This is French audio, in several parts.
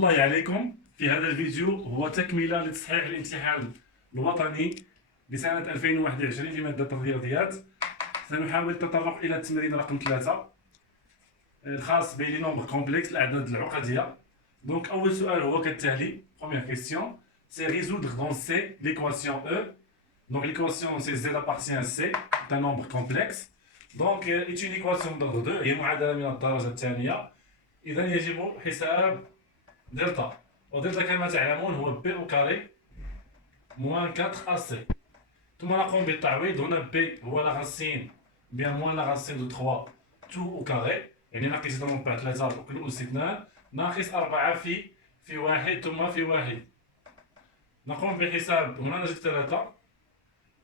الله عليكم. في هذا الفيديو هو تكملة لتصحيح الامتحان الوطني لسنة 2021 في مادة الرياضيات. سنحاول التطرق إلى التمرين رقم 3 الخاص بلي نومبر كومبلكس الأعداد العقدية. دونك أول سؤال هو كالتالي. Première question, c'est résoudre dans C l'équation E. Donc l'équation c'est Z appartient à C, c'est un nombre complexe. Donc est une équation d'ordre 2 هي معادلة من الدرجة الثانية. إذا يجب حساب دلتا، ودلتا كما تعلمون هو بي او كاري موان 4 AC. ثم نقوم بالتعويض. هنا بي هو لا راسين بيان موان لا راسين دو 3 تو او كاري، يعني ناقص ضرب بعد 3 وكل أس 2 ناقص 4 في 1 ثم في 1. نقوم بحساب. هنا نجد 3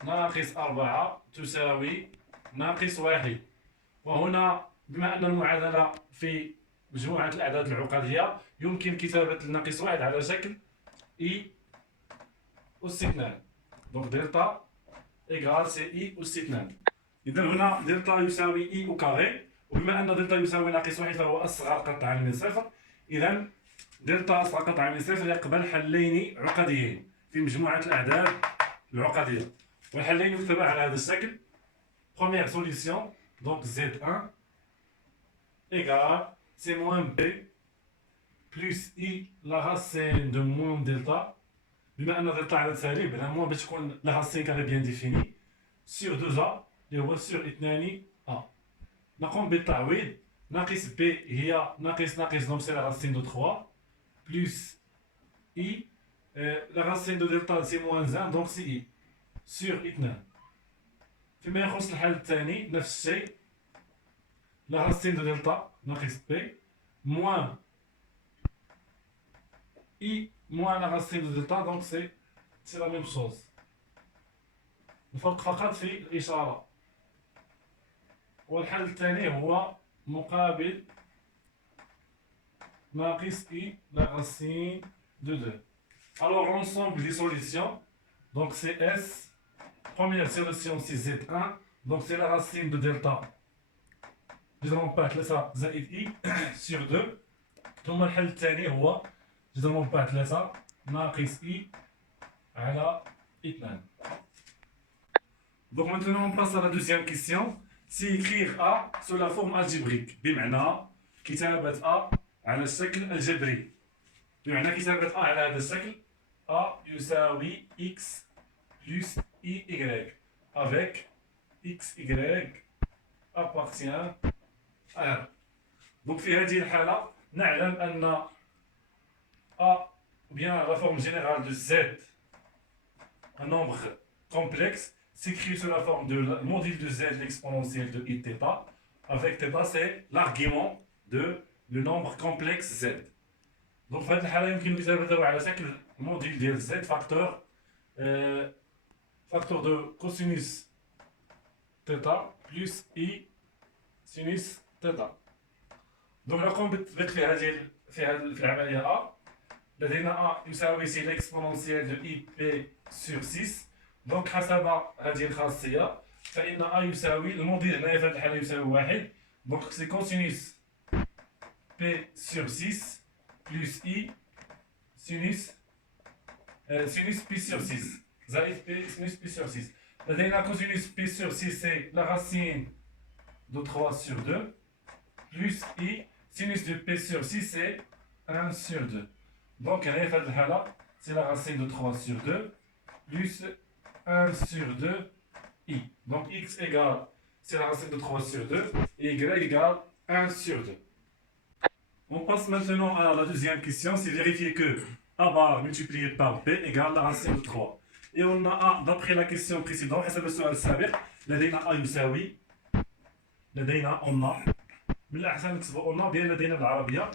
ناقص 4 تساوي ناقص 1. وهنا بما أن المعادلة في مجموعة الأعداد العقدية يمكن كتابة الناقص 1 على شكل إي أس 2. دونك دلتا إيكال سي إي أس 2. إذا هنا دلتا يساوي إي أو كاري، وبما أن دلتا يساوي ناقص 1 فهو أصغر قطعا من صفر. إذا دلتا أصغر قطعا من صفر يقبل حلين عقديين في مجموعة الأعداد العقدية، والحلين يكتبا على هذا الشكل. Première solution, donc Z1 égale C moins B plus I la racine de moins delta. بما أن دلتا عدد سالب على موان باش تكون لا راسين كاري بيان ديفيني سور 2A اللي هو سور 2A. نقوم بالتعويض. ناقص B هي ناقص دونك سي لا راسين دو 3 بلس I لا راسين دو دلتا سي موان 1 دونك سي I سور 2. فيما يخص الحل الثاني نفس الشيء، لا راسين دو دلتا ناقص بي موان اي موان لا راسين دو دلتا، دونك سي لا ميم شوز. الفرق فقط في الإشارة. والحل الثاني هو مقابل ناقص اي لا راسين دو 2. Alors l'ensemble des solutions, donc c'est S. Première solution c'est Z1, donc c'est la racine de delta جذر بعد 3 زائد I sur 2. ثم الحل الثاني هو جذر بعد 3 ناقص I على 2. Donc maintenant on passe à la deuxième question. C'est écrire A sous la forme algébrique، بمعنى كتابة A على الشكل الجبري. بمعنى كتابة A على هذا الشكل A يساوي X plus y avec xy appartient à R. Donc في هذه الحالة نعلم أن A bien la forme générale de Z, un nombre complexe, s'écrit sous la forme de la module de Z l'exponentielle de I θ, avec θ c'est l'argument de le nombre complexe Z. Donc في هذه الحالة يمكن كتابته على شكل module ديال Z facteur de cosinus θ plus I sinus θ. donc نقوم بالتطبيق في العملية A. لدينا A يساوي سي l'exponentielle de IP sur 6. donc حسب هذه الخاصية فإن A يساوي الموديل هنا في هذه الحالة يساوي 1. donc c'est cosinus P sur 6 plus I sinus P sur 6 زائد P sinus P sur 6. لدينا cosinus P sur 6 c'est la racine de 3 sur 2 plus I sinus de P sur 6 c'est 1 sur 2. donc هنا في هذه الحالة c'est la racine de 3 sur 2 plus 1 sur 2 I. donc X égale c'est la racine de 3 sur 2 et Y égale 1 sur 2. On passe maintenant à la deuxième question. C'est vérifier que A bar multiplié par B égale la racine de 3. Et on a A, d'après la question précédente, حسب السؤال السابق لدينا A يساوي لدينا on a من الأحسن نكتبوا on a بين لدينا بالعربية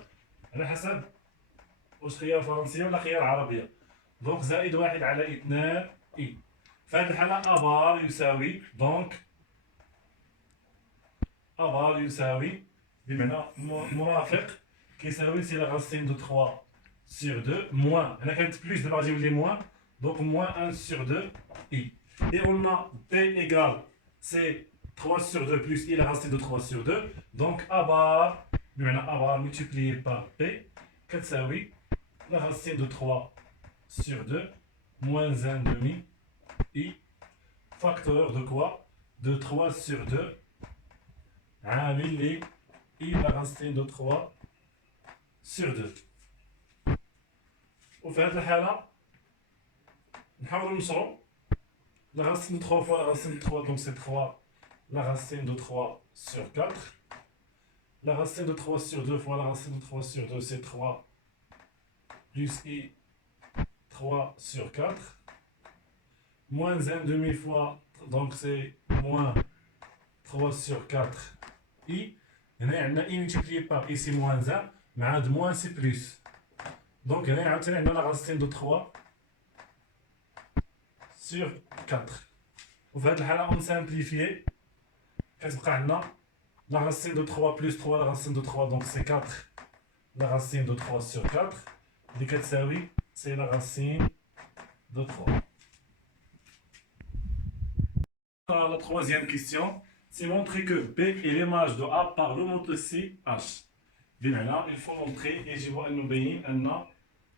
على حسب واش خيار فرنسية ولا خيار عربية. دونك زائد 1 على 2 I. في هذه الحالة A bar يساوي دونك A bar يساوي بمعنى مرافق كيساوي سي لا راسين دو 3 sur 2 moins هنا كانت بلوس دابا غادي يولي موان donc moins 1 sur 2 I. Et on a P égale c'est 3 sur 2 plus I la racine de 3 sur 2. donc A bar بمعنى A bar multiplié par P كتساوي la racine de 3 sur 2, moins 1 demi, i, facteur de quoi? De 3 sur 2, عامل لي i la racine de 3 sur 2. وفي هذه الحالة نحاولوا نصروا la racine de 3 fois la racine de 3, donc c'est 3, la racine de 3 sur 4. La racine de 3 sur 2 fois la racine de 3 sur 2, c'est 3 plus i 3 sur 4. Moins 1 demi fois, donc c'est moins 3 sur 4 i. هنا عندنا i multiplié par i c'est moins 1, مع de moins c'est plus. Donc هنا عاوتاني عندنا la racine de 3 sur 4. وفي هذه الحالة on simplifie. كتبقى عندنا la racine de 3 plus 3, la racine de 3, donc c'est 4, la racine de 3 sur 4. اللي كتساوي c'est la racine de 3. La troisième question, c'est montrer que B est l'image de A par l'homothétie H. بمعنى il faut montrer يجب أن نبين أن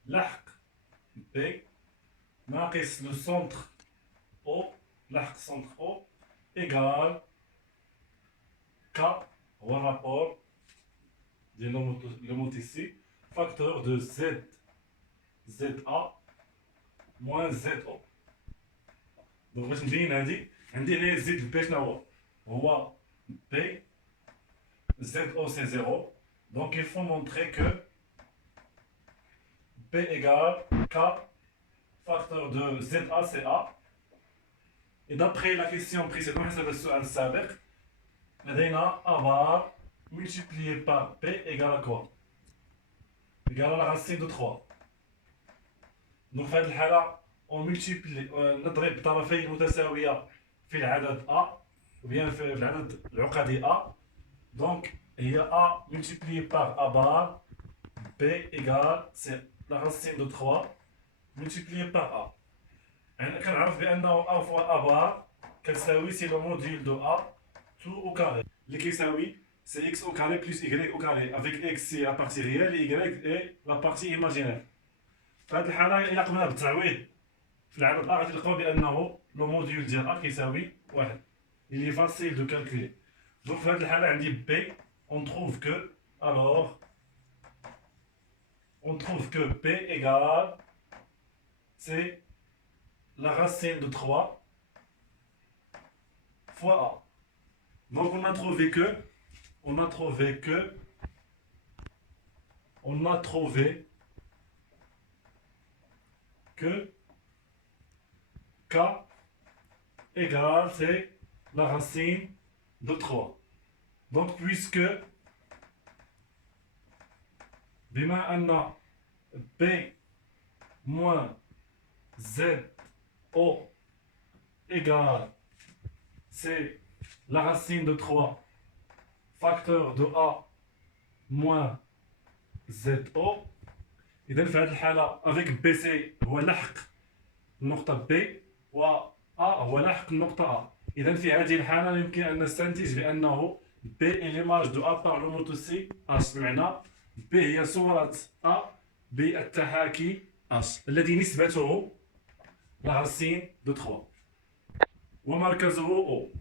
لحق B ناقص le centre O, لحق centre O égale K هو الرابور ديال l'homothétie facteur de Z ZA moins ZO. Donc باش نبين هادي عندي هنا زد بي شنو هو B ZO c'est 0. Donc il faut montrer que B égale K facteur de ZA c'est A. Et d'après la question précédente, حسب السؤال السابق لدينا A bar multiplié par B égale à quoi? Égale à la racine de 3. Donc في هذه الحالة on multiplie نضرب طرفين متساوية في العدد A ou bien في العدد العقدي A. Donc il y a A multiplié par A bar, B égale, c'est la racine de 3 multiplié par A. On كنعرف بأنه A fois A bar كتساوي c'est le module de A tout au carré. اللي كيساوي c'est x au carré plus y au carré. Avec x c'est la partie réelle et y est la partie imaginaire. في هذه الحالة إلا قمنا بالتعويض في العدد A غادي نلقاو بأنه le module ديال A كيساوي 1. Il est facile de calculer. Donc في هذه الحالة عندي B. On trouve que, alors, on trouve que P égale, c'est la racine de 3 fois A. Donc on a trouvé que K égale, c'est la racine de 3. Donc puisque بما أن B moins ZO égale c'est la racine de 3 facteur de A moins ZO. إذا في هذه الحالة avec BC هو لحق النقطة B و A هو لحق النقطة A. إذا في هذه الحالة يمكن أن نستنتج بأنه B est l'image de A par l'homothétie H. بمعنى B هي صورة A بالتحاكي H الذي نسبته la racine de 3 ومركزه O.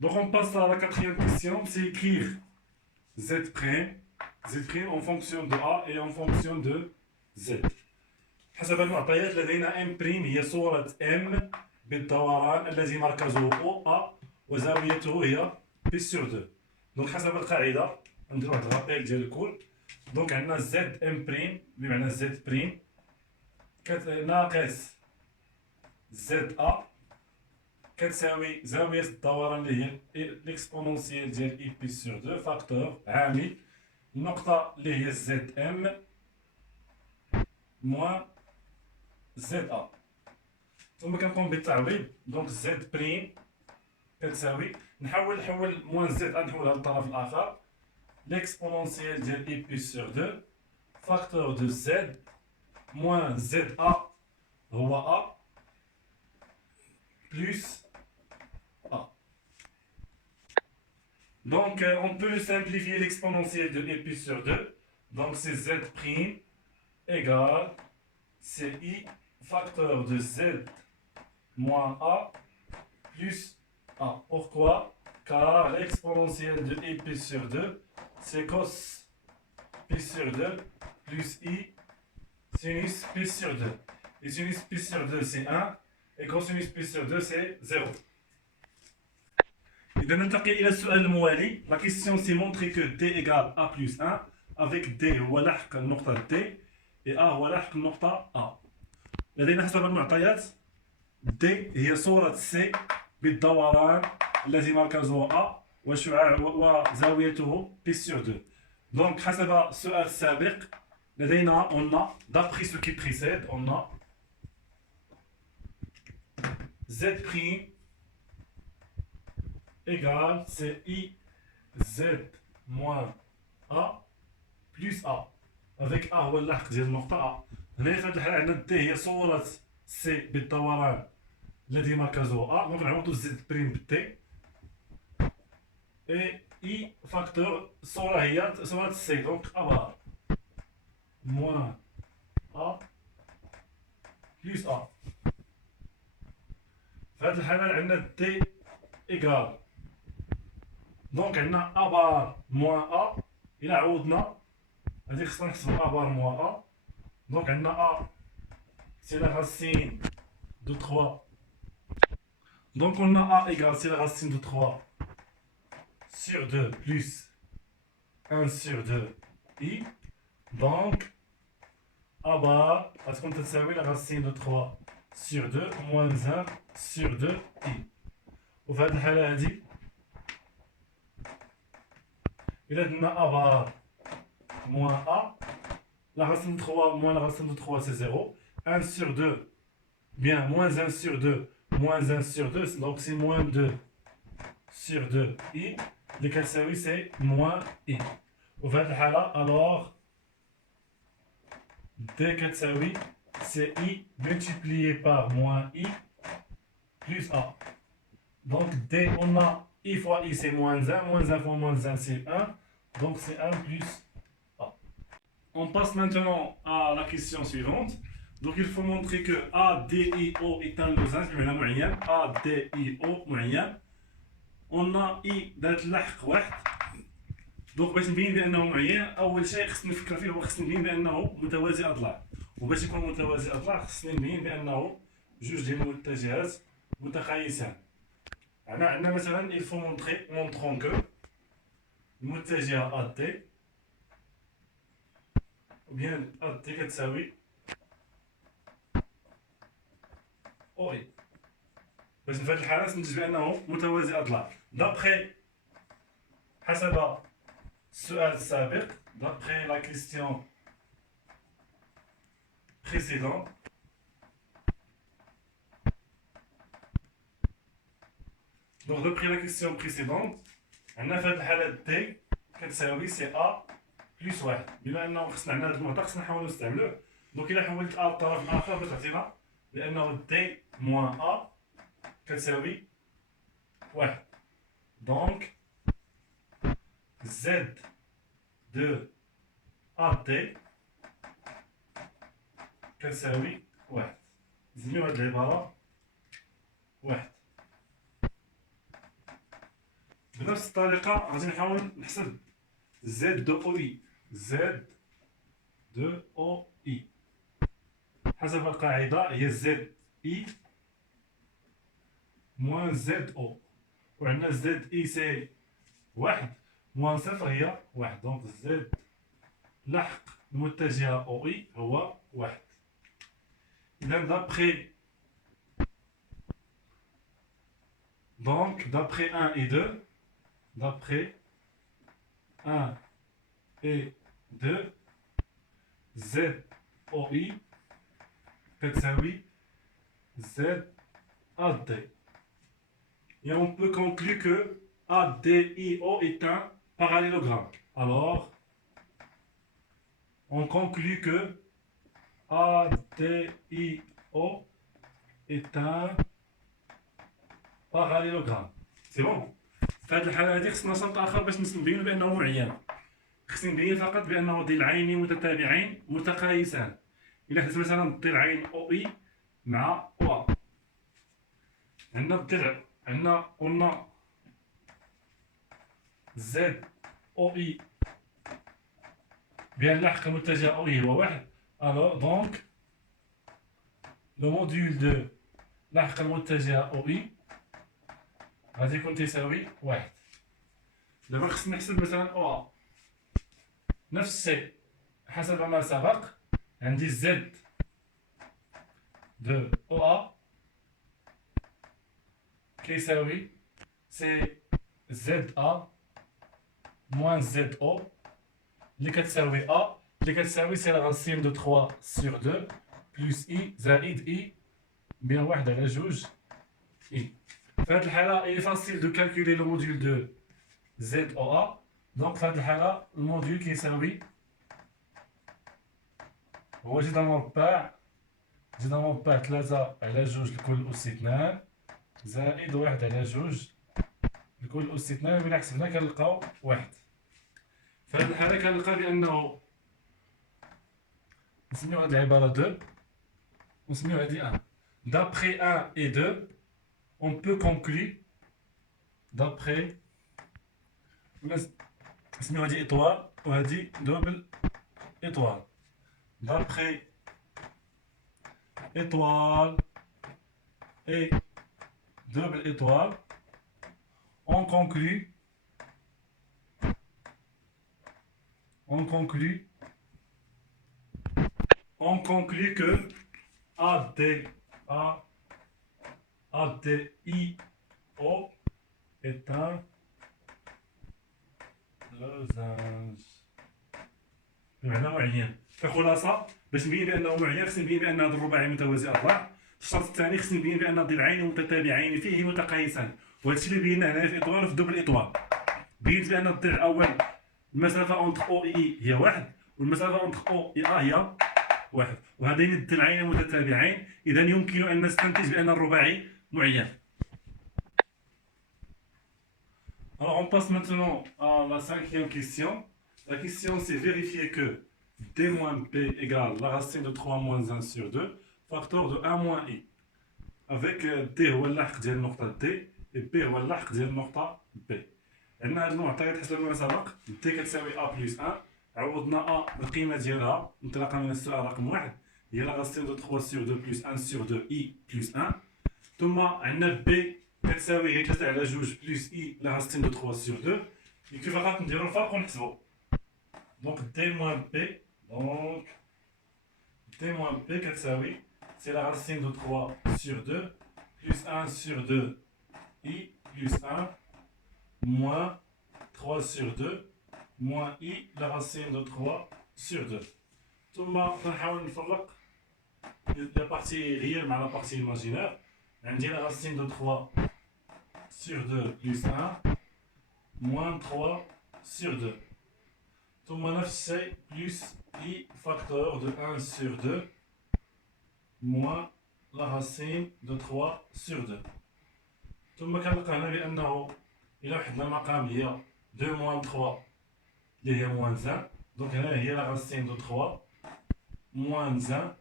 Donc on passe à la quatrième question, c'est écrire Z' en fonction de A et en fonction de Z. حسب المعطيات لدينا M' هي صورة M بالدوران الذي مركزه O A وزاويته هي P sur 2. Donc حسب القاعدة ندير واحد الرابيل ديال الكل. دونك عندنا Z M' بمعنى Z' ناقص Z A كتساوي زاوية الدوران اللي هي ليكسبونونسيال ديال اي بي سور 2 فاكتور عامل النقطة اللي هي زد ام موان زد ا. ثم كنقوم بالتعويض. دونك زد بريم كتساوي نحول موان زد ا نحولها للطرف الآخر ليكسبونونسيال ديال اي بي سور 2 فاكتور دو زد موان زد ا هو ا بلس A. Donc, on peut simplifier l'exponentielle de pi sur 2. Donc, c'est z' égale ci facteur de z moins a plus a. Pourquoi? Car l'exponentielle de pi sur 2, c'est cos pi sur 2 plus i sinus pi sur 2. Et sinus pi sur 2, c'est 1. Et cosinus pi sur 2, c'est 0. إذا ننتقل إلى السؤال الموالي. La question c'est montrer que d égale a plus 1 avec d هو لحق النقطة d et a هو لحق النقطة a. لدينا حسب المعطيات d هي صورة c بالدوران الذي مركزه a وشعاع وزاويته pi sur 2. Donc حسب السؤال السابق لدينا on a d'après ce qui précède on a z' égale ci z moins a plus a avec a هو اللحق ديال النقطة a. هنا في هذه الحالة عندنا d هي صورة c بالدوران الذي مركزه a دونك نعوضو z بريم بتي et i فاكتور الصورة هي صورة c دونك a بار moins a plus a. في هذه الحالة عندنا d égale دونك عندنا a بار موان a. إلا عوضنا هادي خصنا نحسبو a بار موان a. دونك عندنا a سي لا راسين دو 3. دونك قلنا a égale سي لا راسين دو 3 sur 2 plus 1 sur 2 i. دونك a بار غتكون تساوي لا راسين دو 3 sur 2 moins 1 sur 2 i. وفي هاد الحالة هادي إلا درنا a بار moins a la racine de 3 moins la racine de 3 c'est 0. 1 sur 2 bien moins 1 sur 2 moins 1 sur 2 donc c'est moins 2 sur 2 i اللي كتساوي c'est moins i. وفي هاد الحالة alors d كتساوي c'est i multiplié par moins i plus a. Donc d on a i fois i c'est moins 1 fois moins 1 c'est 1 donc c'est 1 plus a. On passe maintenant à la question suivante. Donc il faut montrer que ADIO est un losange بمعنى معين. ADIO معين. On a I دارت لحق واحد. دونك باش نبين بأنه معين أول شيء خصني نفكر فيه هو خصني نبين بأنه متوازي أضلاع. وباش يكون متوازي أضلاع خصني نبين بأنه جوج ديال المتجهات متقايسان. عندنا مثلا il faut montrons que المتجهة AD ou bien AD كتساوي OI. باش في هذه الحالة ننتج بأنه متوازي أضلاع. D'après حسب السؤال السابق d'après la question précédente donc d'après la question précédente عندنا في هذه الحالة d كتساوي سي a بلس واحد. بما أنه خصنا عندنا هذا المعطى خصنا نحاولو نستعملوه. دونك إلا حولت a للطرف الآخر باش تعطينا لأنه d moins a كتساوي واحد. دونك z de AD كتساوي واحد. نزيدو هاد العبارة واحد. بنفس الطريقة غادي نحاول نحسب z de OI. z de OI حسب القاعدة هي ZI moins ZO. وعندنا ZI سي واحد موان صفر هي واحد. دونك z لحق المتجهة OI هو واحد. إذا d'après 1 et 2 d'après 1 et 2 ZOI كتساوي ZAD. Et on peut conclure que ADIO est un parallélogramme. Alors, on conclut que ADIO est un parallélogramme. C'est bon? في هذه الحالة هذه خصنا شرط آخر باش نبينو بأنه معين. خصني نبين فقط بأنه ضلعين متتابعين متقايسان. إلا حدث مثلا الضلعين أو إي مع أو أ، عندنا الضلع عندنا قلنا زد أو إي بأن لاحق المتجه أو إي هو واحد. ألوغ دونك لو موديول دو لاحق المتجه أو إي غادي يكون تساوي واحد. دابا خصني نحسب مثلا أو أ نفس الشيء حسب ما سبق. عندي زد دو أو أ كيساوي سي زد أ موان زد أو اللي كتساوي أ اللي كتساوي سي لا راسين دو 3 سور 2 بلس إي زائد إي بيان واحد على جوج إي. في هذه الحالة إي فاسيل دو كالكولي لو موديول دو زد أو أ. دونك في هذه الحالة الموديول كيساوي هو جذر مربع 3 على جوج لكل أس 2 زائد واحد على جوج لكل أس 2. وإلا حسبنا كنلقاو واحد. في هذه الحالة كنلقى بأنه نسميو هاد العبارة دو ونسميو هادي ان. D'après 1 et 2 on peut conclure d'après نسميو هادي إطوال وهادي دوبل إطوال. D'après étoile et double étoile, on conclut que ADIO est un losange. بمعنى معين. كخلاصة باش نبين بأنه معين خصني نبين بأن هذا الرباعي متوازي أضلاع. الشرط الثاني خصني نبين بأن ضلعين متتابعين فيه متقايسان، وهذا الشيء اللي بينا هنا في الإطوال وفي دوبل إطوال. بينت بأن الضلع الأول المسافة أونتر أو إي هي واحد والمسافة أونتر أو إي أ هي واحد، وهذين الضلعين متتابعين، إذا يمكن أن نستنتج بأن الرباعي معين. Alors on passe maintenant à la cinquième question. La question c'est vérifier que d moins p égale la racine de 3 moins 1 sur 2 facteur de 1 moins i avec d هو اللاحق ديال النقطة d et p هو اللاحق ديال النقطة b. عندنا هاد المعطيات حسب ما سبق d كتساوي a plus 1. عوضنا a بالقيمة ديالها انطلاقا من السؤال رقم 1 هي la racine de 3 sur 2 plus 1 sur 2 i plus 1. ثم عندنا b كتساوي هي 3 على 2 plus i la racine de 3 sur 2. كيف فقط نديرو الفرق ونحسبو. Donc d moins p, donc d moins p كتساوي c'est la racine de 3 sur 2 plus 1 sur 2 i plus 1 moins 3 sur 2 moins i la racine de 3 sur 2. ثم غنحاول نفرق la partie réelle مع la partie imaginaire. عندي la racine de 3 sur 2 plus 1 moins 3 sur 2. ثم نفس الشيء plus i facteur de 1 sur 2 moins la racine de 3 sur 2. ثم كنلقى هنا بأنه إلا وحدنا المقام هي 2 moins 3 اللي هي moins 1. دونك هنا هي la racine de 3 moins 1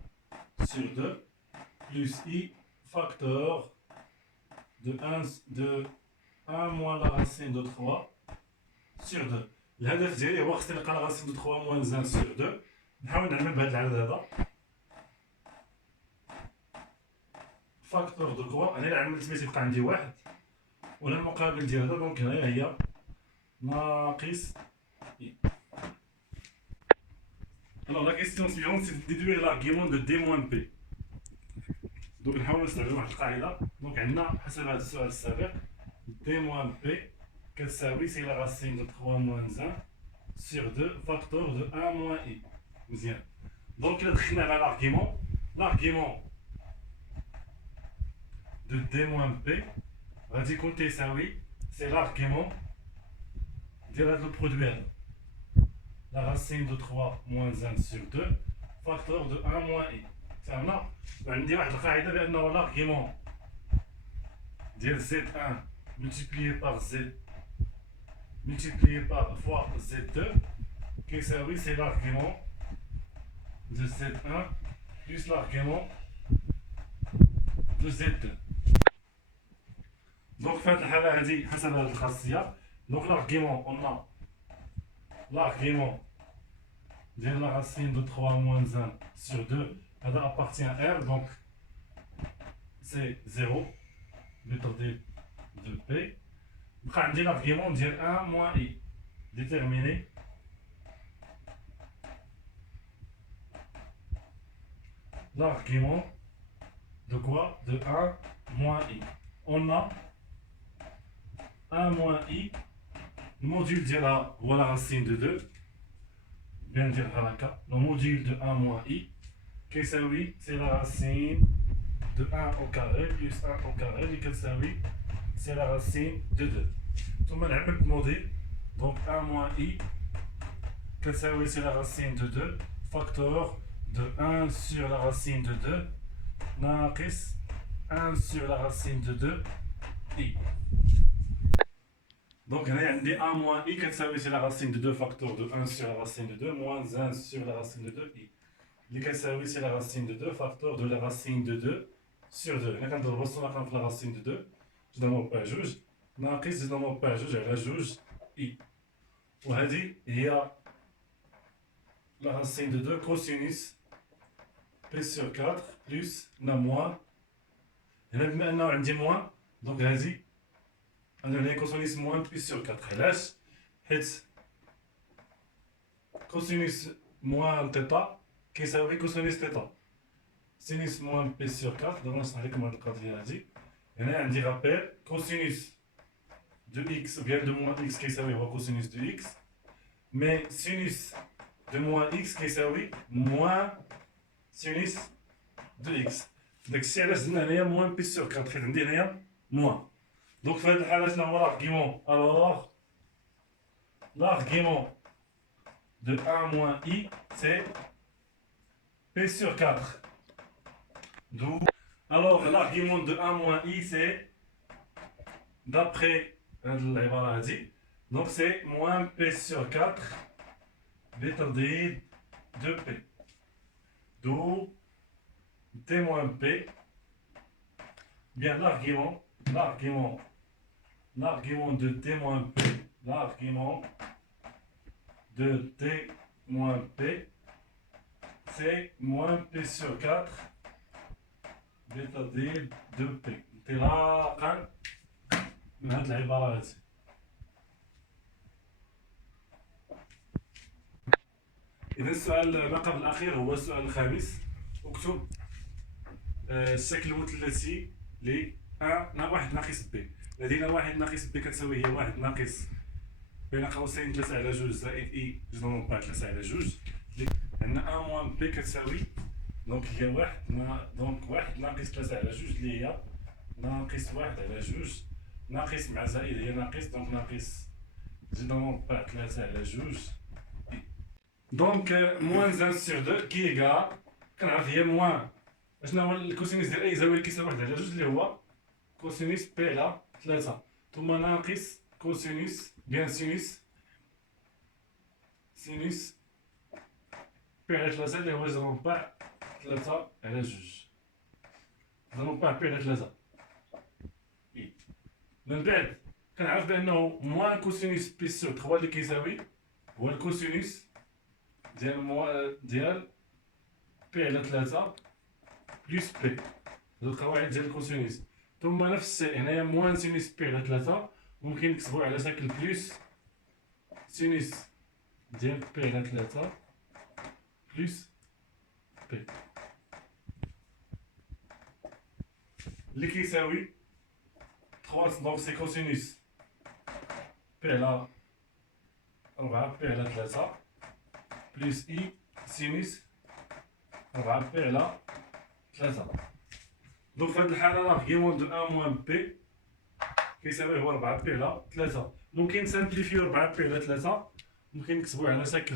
sur 2 plus i facteur de 1 moins la racine de 3 sur 2. الهدف ديالي هو خصني نلقى لا راسين دو 3 موان 1 سور 2. نحاول نعمل بهذا العدد هذا فاكتور دو 3. انا الا عملت سميتو يبقى عندي واحد وهنا المقابل ديال هذا. دونك هنايا هي ناقص اي. Alors la question suivante c'est de déduire l'argument de d moins p. دونك نحاول نستعمل واحد القاعده. دونك عندنا حسب هذا السؤال السابق d moins p كتساوي سي لا راسين دو 3 موان 1 سور 2 فاكتور دو 1 موان اي. مزيان. دونك إلا دخلنا على l'argument de d moins p غادي يكون تيساوي سي l'argument ديال هاد البرودوي هذا لا راسين دو 3 موان 1 سور 2 فاكتور دو 1 موان اي. فهمنا؟ وعندي واحد القاعده بانه l'argument ديال z1 multiplié par z multiplié par fois Z2 qui c'est l'argument de Z1 plus l'argument de Z2. Donc, في هذه الحالة هذه حسب هذه الخاصية. Donc, l'argument, on a l'argument de la racine de 3 moins 1 sur 2, ça appartient à R, donc c'est 0, méthode de P. On dit l'argument de 1 moins I, déterminé. L'argument de quoi? De 1 moins I. On a 1 moins I, le module de la racine de 2, bien dire le module de 1 moins I, qui c'est la racine de 1 au carré plus 1 au carré, c'est la racine de 2. Tout le monde a le module, donc 1 moins I, c'est la racine de 2, facteur de 1 sur la racine de 2, ناقص 1 sur la racine de 2, I. Donc, il y a 1 moins I, c'est la racine de 2 facteur de 1 sur la racine de 2, moins 1 sur la racine de 2, I. C'est la racine de 2 facteur de la racine de 2 sur 2. Nous avons la racine de 2, je ne pas juge. ناقص je ne pas juge على جوج I. وهذه هي la racine de 2 cosinus P sur 4 plus la moins. Et maintenant, on dit moins. Donc, هذه أنا لي cosinus moins P sur 4. علاش؟ حيت cosinus moins θ كيساوي cosinus θ. Sinus moins P sur 4. Donc, نشرح لكم هذه القضية هذه. هنا عندي rappel cosinus de x ou bien de moins x كيساوي هو cosinus de x. Mais sinus de moins x كيساوي moins sinus de x. داك الشيء علاش درنا هنايا moins P sur 4 حيت عندي هنايا moins. Donc, في هذه الحالة شنو هو l'argument? Alors, l'argument de 1 moins I, c'est P sur 4. D'où. Alors, l'argument de 1 moins I, c'est d'après l'ibara هذه. Donc, c'est moins P sur 4 بتضريب de P. D'où T moins P. Bien, l'argument de T moins P, l'argument de T moins P, c'est moins P sur 4 bêta D de P. انطلاقا من هذه العبارة هذه. إذا السؤال الرقم الأخير هو السؤال الخامس. اكتب الشكل المثلثي ل واحد ناقص بي. لدينا واحد ناقص بي كتساوي هي واحد ناقص بين قوسين 3 على 2 زائد اي جوج با 3 على 2. عندنا 1 موان بي كتساوي دونك هي واحد دونك واحد ناقص 3 على 2 اللي هي ناقص 1 على 2 ناقص مع زائد هي ناقص دونك ناقص جوج با 3 على 2. دونك موان 1 سور 2 كي ايكال كنعرف هي موان شنو هو الكوسينيس ديال اي زاويه كيساوي 1 على 2 اللي هو كوسينيس بي على 3 ثم ناقص كوسينيس بيان سينيس بي على 3 اللي هو جرون با 3 على 2 جرون با بي على 3 اي. من بعد كنعرف بانه موان كوسينيس بي سور 3 اللي كيساوي هو الكوسينيس ديال بي على 3 بلس بي. هادو القواعد ديال الكوسينيس. ثم نفس الشيء هنايا موان سينيس بي على 3 ممكن نكتبوه على شكل بلس سينيس ديال بي على 3 بلس بي اللي كيساوي 3. دونك سي كوسينيس بي على 4 بي على 3 بلس اي سينيس 4 بي على 3. دونك في هذه الحالة l'argument de 1 موان بي كيساوي هو 4 بي على 3. ممكن نسامبليفيو 4 بي على 3 ممكن نكتبوه على شكل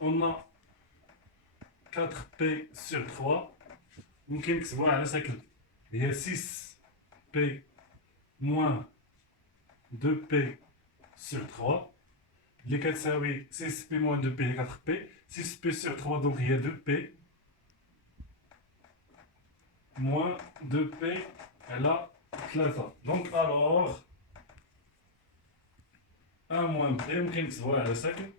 on a 4 بي sur 3 ممكن نكتبوها على شكل هي 6 بي moins 2P sur 3 اللي كتساوي 6P moins 2P هي 4P. 6P sur 3 donc هي 2P moins 2P على 3. donc alors 1 moins P يمكن نكتبوها على شكل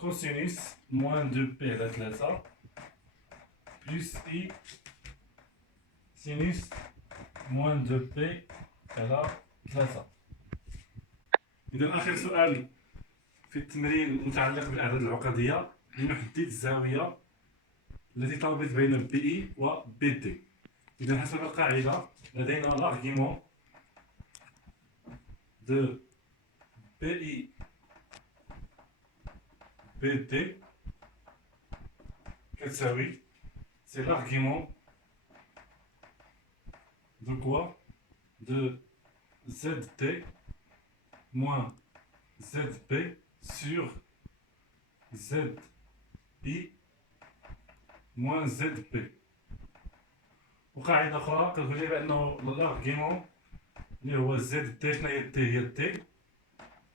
cosinus moins 2P على 3 plus I sinus moins 2P على 3. إذا آخر سؤال في التمرين المتعلق بالأعداد العقدية لنحدد الزاوية التي تربط بين بي و بي دي. إذا حسب القاعدة لدينا l'argument de BI BD كتساوي c'est l'argument de quoi? De ZD moins ZB sur ZI moins ZB. وقاعدة أخرى كتقول لي بأنه l'argument اللي هو ZD شنو هي T هي T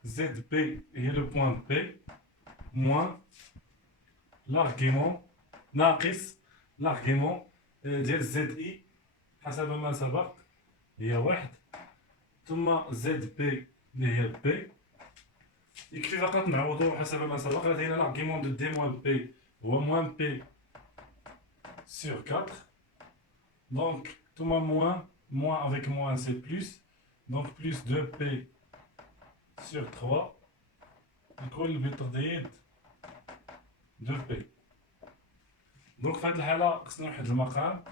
ZB هي لو بوان P moins l'argument ناقص l'argument ديال ZI حسب ما سبق هي 1 ثم ZB اللي هي B. يكفي فقط نعوضو حسب ما سبق. لدينا l'argument de D moins P هو moins P sur 4 donc ثم moins avec moins c'est plus donc plus 2P sur 3 الكل بتضييد 2P. donc في هذه الحالة خصنا نوحد المقام.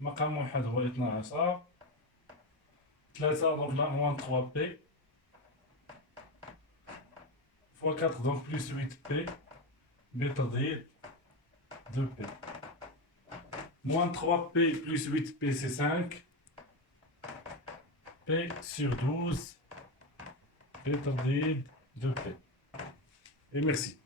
مقام واحد هو 12 3 donc là moins 3P fois 4 donc plus 8P بتضييد 2P. moins 3P plus 8P c'est 5 P sur 12 بتضييد 2P. et merci.